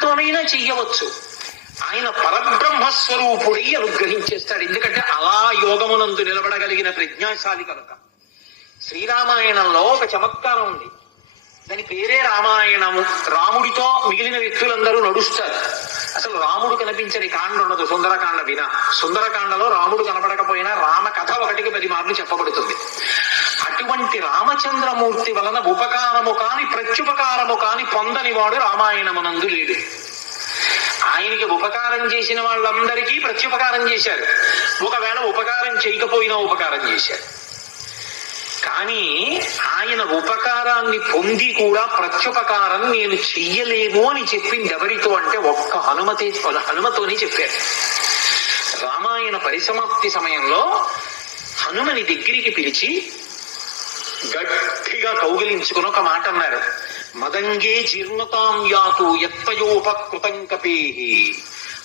తోనైనా చెయ్యవచ్చు. ఆయన పరబ్రహ్మస్వరూపుడై అనుగ్రహించేస్తాడు. ఎందుకంటే అలా యోగమునందు నిలబడగలిగిన ప్రజ్ఞాశాలి కనుక. శ్రీరామాయణంలో ఒక చమత్కారం ఉంది, దాని పేరే రామాయణము. రాముడితో మిగిలిన వ్యక్తులందరూ నడుస్తారు. అసలు రాముడు కనిపించని కాండ ఉండదు సుందరకాండ వినా. సుందరకాండలో రాముడు కనపడకపోయినా రామ కథ 1కి 10 మార్లు చెప్పబడుతుంది. అటువంటి రామచంద్రమూర్తి వలన ఉపకారము కాని ప్రత్యుపకారము కాని పొందని వాడు రామాయణమునందు లేడు. ఆయనకి ఉపకారం చేసిన వాళ్ళందరికీ ప్రత్యుపకారం చేశారు. ఒకవేళ ఉపకారం చేయకపోయినా ఉపకారం చేశారు. కానీ ఆయన ఉపకారాన్ని పొంది కూడా ప్రత్యుపకారం నేను చెయ్యలేను అని చెప్పింది ఎవరితో అంటే ఒక్క హనుమతోనే చెప్పారు. రామాయణ పరిసమాప్తి సమయంలో హనుమని దగ్గరికి పిలిచి గట్టిగా కౌగిలించుకుని ఒక మాట అన్నారు. మదంగే జీర్ణతాం యాతు యత్తయోపకృతం కపేహి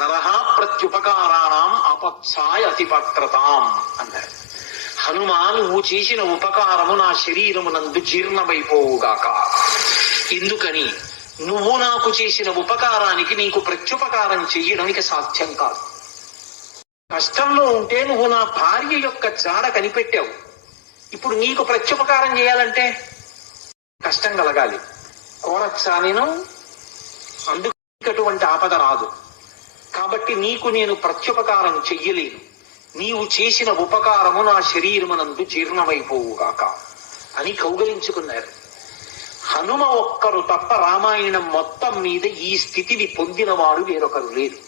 నరహ ప్రత్యుపకారాణం అపత్సాయ అతిపత్రతాం అన్నారు. హనుమా, నువ్వు చేసిన ఉపకారము నా శరీరమునందు జీర్ణమైపోవుగాక. ఎందుకని? నువ్వు నాకు చేసిన ఉపకారానికి నీకు ప్రత్యుపకారం చెయ్యడానికి సాధ్యం కాదు. కష్టంలో ఉంటే నువ్వు నా భార్య యొక్క జాడ కనిపెట్టావు. ఇప్పుడు నీకు ప్రత్యుపకారం చేయాలంటే కష్టం కలగాలి. కోరచ్చా నేను? అందుకు అటువంటి ఆపద రాదు. కాబట్టి నీకు నేను ప్రత్యుపకారం చెయ్యలేను. నీవు చేసిన ఉపకారము నా శరీరమునందు జీర్ణమైపోవుగాక అని కౌగలించుకున్నారు. హనుమ ఒక్కరు తప్ప రామాయణం మొత్తం మీద ఈ స్థితిని పొందిన వారు వేరొకరు లేరు.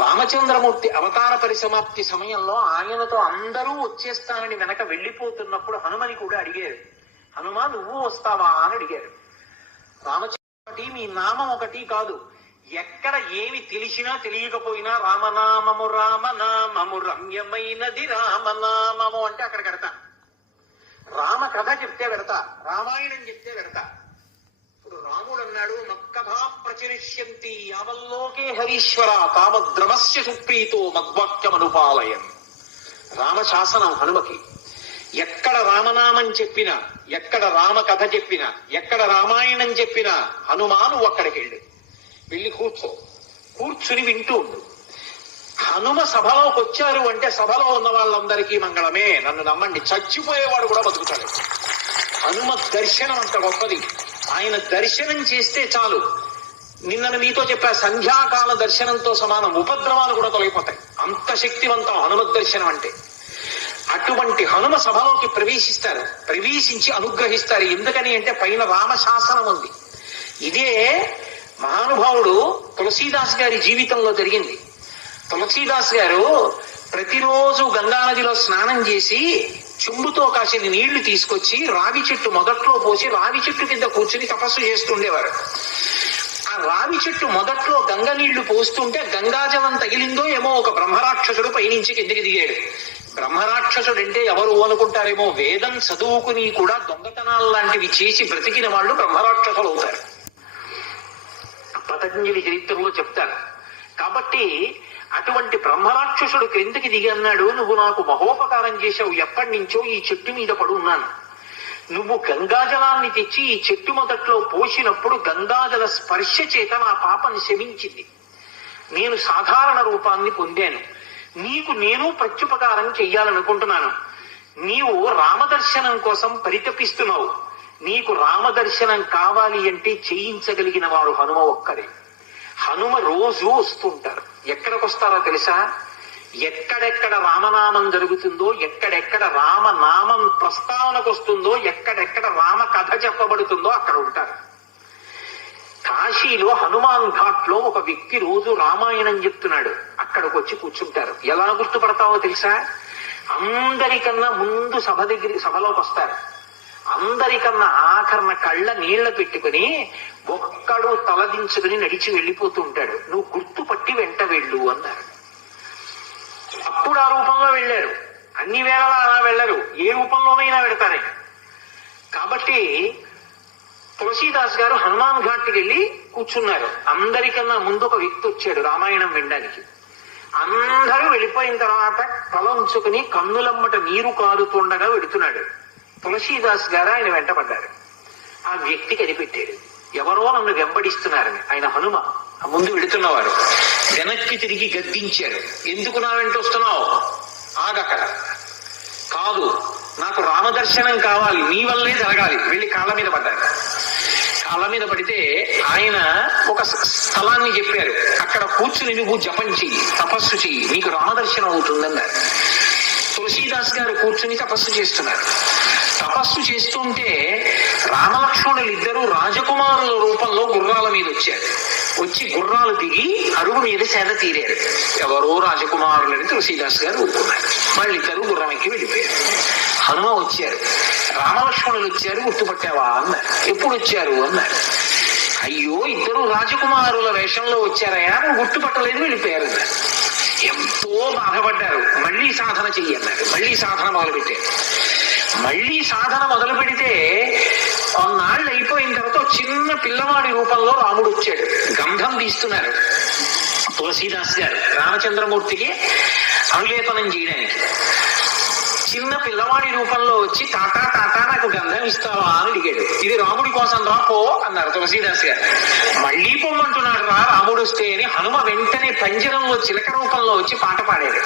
రామచంద్రమూర్తి అవతార పరిసమాప్తి సమయంలో ఆయనతో అందరూ వచ్చేస్తానని వెనక వెళ్లిపోతున్నప్పుడు హనుమని కూడా అడిగారు. హనుమ, నువ్వు వస్తావా అని అడిగారు. రామచంద్ర, మీ నామం ఒకటి కాదు, ఎక్కడ ఏమి తెలిసినా తెలియకపోయినా రామనామము రామనామము రమ్యమైనది రామనామము అంటే అక్కడ పెడతా. రామ కథ చెప్తే పెడతా, రామాయణం చెప్తే పెడతా. ఇప్పుడు రాముడు అన్నాడు, మక్కథా ప్రచరిష్యంతి యావల్లోకే హరీశ్వర తామద్రమస్య సుప్రీతో మద్వాక్యమనుపాలయం. రామశాసనం హనుమకి. ఎక్కడ రామనామం చెప్పినా, ఎక్కడ రామ కథ చెప్పినా, ఎక్కడ రామాయణం చెప్పినా హనుమాను అక్కడికి వెళ్ళి కూర్చుని వింటూ ఉండు. హనుమ సభలోకి వచ్చారు అంటే సభలో ఉన్న వాళ్ళందరికీ మంగళమే. నన్ను నమ్మండి, చచ్చిపోయేవాడు కూడా బతుకుతాడు. హనుమ దర్శనం అంత గొప్పది. ఆయన దర్శనం చేస్తే చాలు. నిన్న మీతో చెప్పా, సంధ్యాకాల దర్శనంతో సమానం. ఉపద్రవాలు కూడా తొలగిపోతాయి. అంత శక్తివంతం హనుమత్ దర్శనం అంటే. అటువంటి హనుమ సభలోకి ప్రవేశిస్తారు. ప్రవేశించి అనుగ్రహిస్తారు. ఎందుకని అంటే పైన రామశాసనం ఉంది. ఇదే మహానుభావుడు తులసీదాస్ గారి జీవితంలో జరిగింది. తులసీదాస్ గారు ప్రతిరోజు గంగానదిలో స్నానం చేసి చెంబుతో కాసిన నీళ్లు తీసుకొచ్చి రావి చెట్టు మొదట్లో పోసి రావి చెట్టు కింద కూర్చుని తపస్సు చేస్తుండేవారు. ఆ రావి చెట్టు మొదట్లో గంగ నీళ్లు పోస్తుంటే గంగాజలం తగిలిందో ఏమో ఒక బ్రహ్మరాక్షసుడు పైనుంచి కిందికి దిగాడు. బ్రహ్మరాక్షసుడు అంటే ఎవరు అనుకుంటారేమో, వేదం చదువుకుని కూడా దొంగతనాలు లాంటివి చేసి బ్రతికిన వాళ్ళు బ్రహ్మరాక్షసులు అవుతారు. పతంజలి చరిత్రలో చెప్తారు. కాబట్టి అటువంటి బ్రహ్మరాక్షసుడు క్రిందికి దిగి అన్నాడు, నువ్వు నాకు మహోపకారం చేశావు. ఎప్పటి నుంచో ఈ చెట్టు మీద పడి ఉన్నాను. నువ్వు గంగాజలాన్ని తెచ్చి ఈ చెట్టు మొదట్లో పోసినప్పుడు గంగాజల స్పర్శ చేత నా పాపం శమించింది. నేను సాధారణ రూపాన్ని పొందాను. నీకు నేను ప్రత్యుపకారం చెయ్యాలనుకుంటున్నాను. నీవు రామదర్శనం కోసం పరితపిస్తున్నావు. నీకు రామదర్శనం కావాలి అంటే చేయించగలిగిన వారు హనుమ ఒక్కరే. హనుమ రోజు వస్తుంటారు. ఎక్కడికి వస్తారో తెలుసా? ఎక్కడెక్కడ రామనామం జరుగుతుందో, ఎక్కడెక్కడ రామనామం ప్రస్తావనకు వస్తుందో, ఎక్కడెక్కడ రామ కథ చెప్పబడుతుందో అక్కడ ఉంటారు. కాశీలో హనుమాన్ ఘాట్ లో ఒక వ్యక్తి రోజు రామాయణం చెప్తున్నాడు. అక్కడికి వచ్చి కూర్చుంటారు. ఎలా గుర్తుపడతావో తెలుసా? అందరికన్నా ముందు సభలోకి వస్తారు. అందరికన్నా ఆఖరణ కళ్ళ నీళ్ల పెట్టుకుని ఒక్కడు తలదించుకుని నడిచి వెళ్ళిపోతూ ఉంటాడు. నువ్వు గుర్తుపట్టి వెంట వెళ్ళు అన్నారు. అప్పుడు ఆ రూపంలో వెళ్ళారు. అన్ని వేళలా అలా వెళ్ళరు, ఏ రూపంలోనైనా వెడతారే. కాబట్టి తులసీదాస్ గారు హనుమాన్ ఘాట్కి వెళ్ళి కూర్చున్నారు. అందరికన్నా ముందు ఒక వ్యక్తి వచ్చాడు రామాయణం వినడానికి. అందరూ వెళ్ళిపోయిన తర్వాత తల ఉంచుకుని కన్నులమ్మట నీరు కారుతుండగా వెడుతున్నాడు. తులసీదాస్ గారు ఆయన వెంటపడ్డారు. ఆ వ్యక్తి కనిపెట్టాడు. ఎవరో నన్ను వెంబడిస్తున్నారని. ఆయన హనుమ ముందు వెళుతున్నవారు వెనక్కి తిరిగి గద్దించారు. ఎందుకు నా వెంట వస్తున్నావు, ఆగక్కడ, కాదు నాకు రామదర్శనం కావాలి, నీ వల్లే జరగాలి, వెళ్ళి కాళ్ళ మీద పడ్డారు. కాళ్ళ మీద పడితే ఆయన ఒక స్థలాన్ని చెప్పారు, అక్కడ కూర్చుని నువ్వు జపం చెయ్యి, తపస్సు చెయ్యి, నీకు రామదర్శనం అవుతుందన్నారు. తులసీదాస్ గారు కూర్చుని తపస్సు చేస్తున్నారు. తపస్సు చేస్తుంటే రామలక్ష్మణులు ఇద్దరు రాజకుమారుల రూపంలో గుర్రాల మీద వచ్చారు. వచ్చి గుర్రాలు దిగి అరుగు మీద సేద తీరారు. ఎవరో రాజకుమారులని తులసీదాస్ గారు ఊరుకున్నారు. వాళ్ళిద్దరూ గుర్రం ఎక్కి వెళ్ళిపోయారు. హనుమ వచ్చారు, రామలక్ష్మణులు వచ్చారు, గుర్తుపట్టావా అన్నారు. ఎప్పుడు వచ్చారు అన్నారు. అయ్యో ఇద్దరు రాజకుమారుల వేషంలో వచ్చారయ్యా, నువ్వు గుర్తుపట్టలేదు, వెళ్ళిపోయారు అన్నారు. ఎంతో బాధపడ్డారు. మళ్ళీ సాధన చెయ్యన్నారు. మళ్ళీ సాధన మొదలుపెట్టారు. మళ్ళీ సాధన మొదలు పెడితే కొన్నాళ్ళు అయిపోయిన తర్వాత చిన్న పిల్లవాడి రూపంలో రాముడు వచ్చాడు. గంధం తీస్తున్నారు తులసీదాస్ గారు రామచంద్రమూర్తికి అనులేపనం చేయడానికి. చిన్న పిల్లవాడి రూపంలో వచ్చి తాతా తాతా నాకు గంధం ఇస్తావా అని అడిగాడు. ఇది రాముడి కోసం రా పో అన్నారు తులసీదాస్ గారు. మళ్ళీ పొమ్మంటున్నాడు రా రాముడు వస్తే అని హనుమ వెంటనే పంజరంలో చిలక రూపంలో వచ్చి పాట పాడాడు.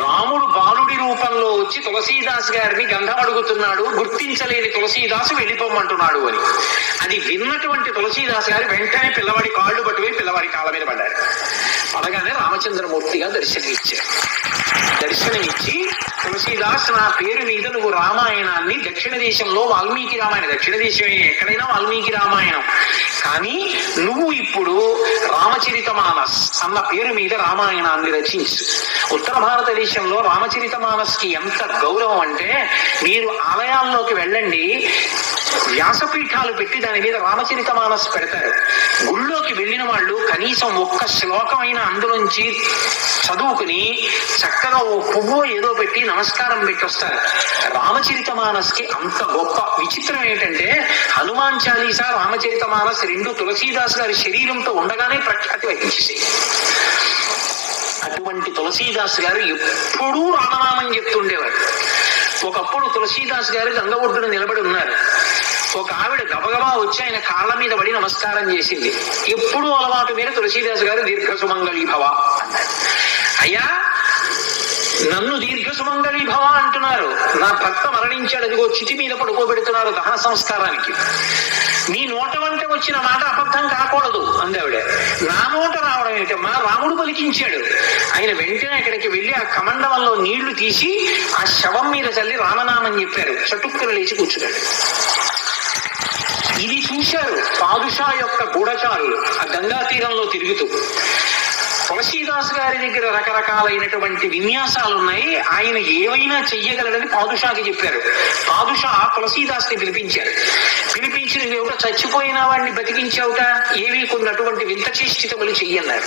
రాముడు బాలుడి రూపంలో వచ్చి తులసీదాస్ గారిని గంధం అడుగుతున్నాడు, గుర్తించలేని తులసీదాసు వెళ్ళిపోమంటున్నాడు అని. అది విన్నటువంటి తులసీదాస్ గారు వెంటనే పిల్లవాడి కాళ్ళు పట్టుకుని పిల్లవాడి కాళ్ళ మీద పడ్డారు. పడగానే రామచంద్రమూర్తిగా దర్శనమిచ్చారు. దర్శనమిచ్చి తులసీదాస్ నా పేరు మీద నువ్వు రామాయణాన్ని, దక్షిణ దేశంలో వాల్మీకి రామాయణం, దక్షిణ దేశం ఎక్కడైనా వాల్మీకి రామాయణం, కానీ నువ్వు ఇప్పుడు రామచరితమానస్ అన్న పేరు మీద రామాయణాన్ని రచించు. ఉత్తర భారతదేశంలో రామచరితమానస్ కి ఎంత గౌరవం అంటే, మీరు ఆలయాల్లోకి వెళ్ళండి, వ్యాసపీఠాలు పెట్టి దాని మీద రామచరితమానస్ పెడతారు. గుళ్ళోకి వెళ్ళిన వాళ్ళు కనీసం ఒక్క శ్లోకమైన అందులోంచి చదువుకుని చక్కగా ఓ పువ్వు ఏదో పెట్టి నమస్కారం పెట్టొస్తారు. రామచరితమానస్ కి అంత గొప్ప. విచిత్రం ఏంటంటే హనుమాన్ చాలీసా, రామచరితమానస్ రెండు తులసీదాస్ గారి శరీరంతో ఉండగానే ప్రఖ్యాతి వహించేసాయి. అటువంటి తులసీదాస్ గారు ఎప్పుడూ రామనామం చెప్తుండేవారు. ఒకప్పుడు తులసీదాస్ గారు గంగ ఒడ్డున నిలబడి ఉన్నారు. ఒక ఆవిడ గబగబా వచ్చి ఆయన కాళ్ళ మీద పడి నమస్కారం చేసింది. ఎప్పుడూ అలవాటు మీద తులసీదాస్ గారు దీర్ఘ సుమంగళీ భవ అన్నారు. అయ్యా నన్ను దీర్ఘ సుమంగళీ భవ అంటున్నారు, నా భర్త మరణించాడు, అదిగో చితి మీద పడుకోబెడుతున్నారు దహన సంస్కారానికి, నీ నోట వంట వచ్చిన మాట అబద్ధం కాకూడదు అందావిడ. నా నోట రావడం ఏమిటమ్మా, రాముడు పలికించాడు. ఆయన వెంటనే అక్కడికి వెళ్లి ఆ కమండలంలో నీళ్లు తీసి ఆ శవం మీద చల్లి రామనామం చెప్పారు. చటుక్కున లేచి కూర్చున్నాడు. ఇది చూశారు పాదుషా యొక్క గూఢచారులు ఆ గంగా తీరంలో తిరుగుతూ. తులసీదాస్ గారి దగ్గర రకరకాలైనటువంటి విన్యాసాలు ఉన్నాయి, ఆయన ఏమైనా చెయ్యగలడని పాదుషాకి చెప్పారు. పాదుషా తులసీదాస్ ని పిలిపించారు. పిలిపించిన ఏమిటో చచ్చిపోయిన వాడిని బతికించావుట, ఏవి కొన్నటువంటి వింత చేష్టితములు చెయ్యన్నారు.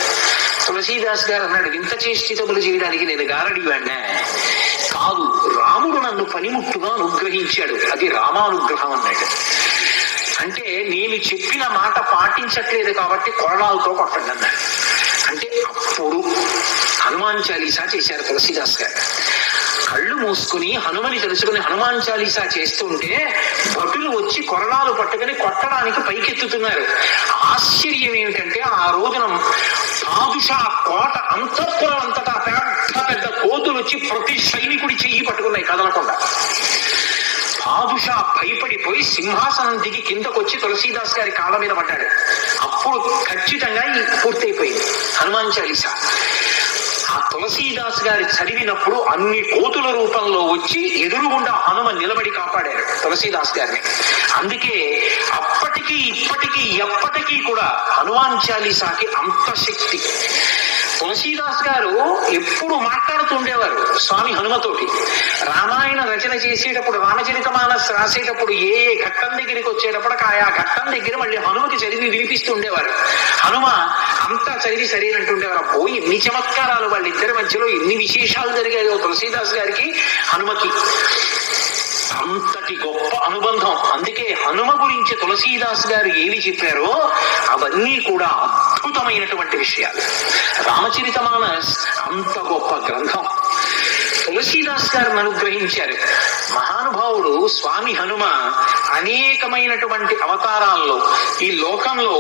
తులసీదాస్ గారు అన్నాడు, వింత చేష్టితములు చేయడానికి నేను గారడి వాడినా కాదు, రాముడు నన్ను పనిముట్టుగా అనుగ్రహించాడు, అది రామానుగ్రహం అన్నాడు. అంటే నేను చెప్పిన మాట పాటించట్లేదు కాబట్టి కొరడాలతో కొట్టండి అన్నాడు. అంటే అప్పుడు హనుమాన్ చాలీసా చేశారు తులసీదాస్ గారు. కళ్ళు మూసుకుని హనుమని తెలుసుకుని హనుమాన్ చాలీసా చేస్తుంటే భటులు వచ్చి కొరడాలు పట్టుకుని కొట్టడానికి పైకెత్తుతున్నారు. ఆశ్చర్యం ఏమిటంటే ఆ రోజున పాదుషా కోట అంతఃపురం అంతటా పెద్ద పెద్ద కోతులు వచ్చి ప్రతి సైనికుడి చెయ్యి పట్టుకున్నాయి కదలకుండా. పాదుషా భయపడిపోయి సింహాసనం దిగి కిందకొచ్చి తులసీదాస్ గారి కాళ్ళ మీద పడ్డాడు. అప్పుడు ఖచ్చితంగా పూర్తయిపోయింది హనుమాన్ చాలీసా. ఆ తులసీదాస్ గారి చదివినప్పుడు అన్ని కోతుల రూపంలో వచ్చి ఎదురుగుండా హనుమ నిలబడి కాపాడారు తులసీదాస్ గారిని. అందుకే అప్పటికీ ఇప్పటికీ ఎప్పటికీ కూడా హనుమాన్ చాలీసాకి అంత శక్తి. తులసీదాస్ గారు ఎప్పుడు మాట్లాడుతుండేవారు స్వామి హనుమతోటి. రామాయణ రచన చేసేటప్పుడు, రామచరితమానస్ రాసేటప్పుడు ఏ ఘట్టం దగ్గరికి వచ్చేటప్పుడు ఆయా ఘట్టం దగ్గర మళ్ళీ హనుమకి చదివి వినిపిస్తుండేవారు. హనుమ అంతా చదివి సరేనంటుండేవారు. అబ్బో ఎన్ని చమత్కారాలు వాళ్ళిద్దరి మధ్యలో, ఎన్ని విశేషాలు జరిగాయో తులసీదాస్ గారికి హనుమకి. అంతటి గొప్ప అనుబంధం. అందుకే హనుమ గురించి తులసీదాస్ గారు ఏవి చెప్పారో అవన్నీ కూడా అద్భుతమైనటువంటి విషయాలు. రామచరితమానస్ అంత గొప్ప గ్రంథం. తులసీదాస్ గారిని అనుగ్రహించారు. మహానుభావుడు స్వామి హనుమ అనేకమైనటువంటి అవతారాల్లో ఈ లోకంలో